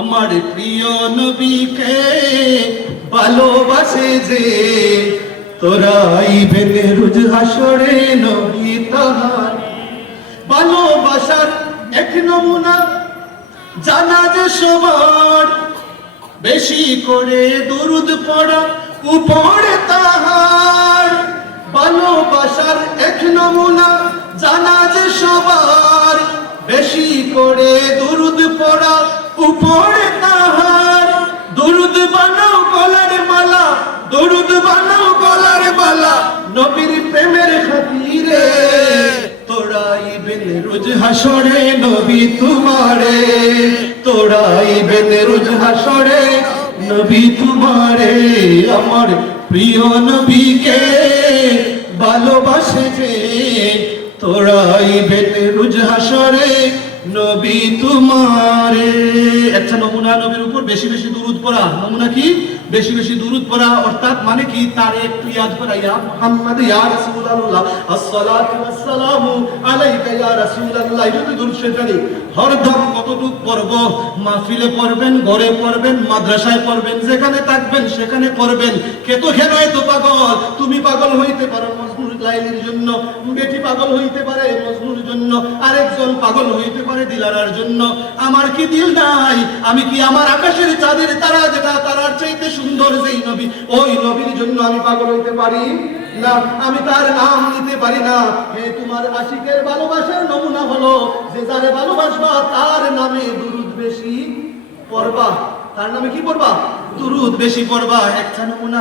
আমার প্রিয় নবীকে ভালোবাসে যে, তোরাই বেনে রোজ হাসরে নবী তাহার ভালোবাসার এক নমুনা জানা যে সবার, বেশি করে দুরুদ পড়া উপরে তাহার। ভালোবাসার এক নমুনা জানা যে সবার, বেশি করে দুরুদ পড়া উপরে তাহার। দুরুদ বানাও গলার মালা, দুরুদ বানাও গলার মালা, নবীর প্রেমের খাতিরে। তোরাইবেন রোজ হাসরে নবী তোমারে, তোরাইবেন রোজ হাসরে নবী তোমারে। আমার প্রিয় নবীকে ভালোবাসে যে, তোরাইবেন রোজ হাসরে নবী তোমারে। আচ্ছা, নমুনা নবীর উপর বেশি বেশি দুরূদ পড়া। নমুনা কি? বেশি বেশি দুরূদ পড়া, অর্থাৎ মানে কি? তার একটু ইয়াদ করা, ইয়া মুহাম্মদ ইয়া রাসূলুল্লাহ আসসালাতু ওয়াসসালামু আলাইকা ইয়া রাসূলুল্লাহ। যদি দুরূদ শরীফ জানি হরদম কতটুক পড়ব, মাহফিলে পড়বেন, ঘরে পড়বেন, মাদ্রাসায় পড়বেন, যেখানে থাকবেন সেখানে পড়বেন। কে তো কেন এত পাগল? তুমি পাগল হইতে পারো মজনুর লাইলির জন্য, বেটি পাগল হইতে পারে মজনুর জন্য, আরেকজন পাগল হইতে পারে দিলারার জন্য। আমার কি দিল নাই? আমি কি আমার আকাশের চাঁদের তারা, যেটা তারার চাইতে সুন্দর যেই নবী, ওই নবীর জন্য আমি পাগল হইতে পারি না? আমি তার নাম নিতে পারি না? হে, তোমার আশিকের ভালোবাসার নমুনা হলো যে যারে ভালোবাসবা তার নামে দুরূদ বেশি পড়বা। তার নামে কি পড়বা? দুরূদ বেশি পড়বা। একটা নমুনা।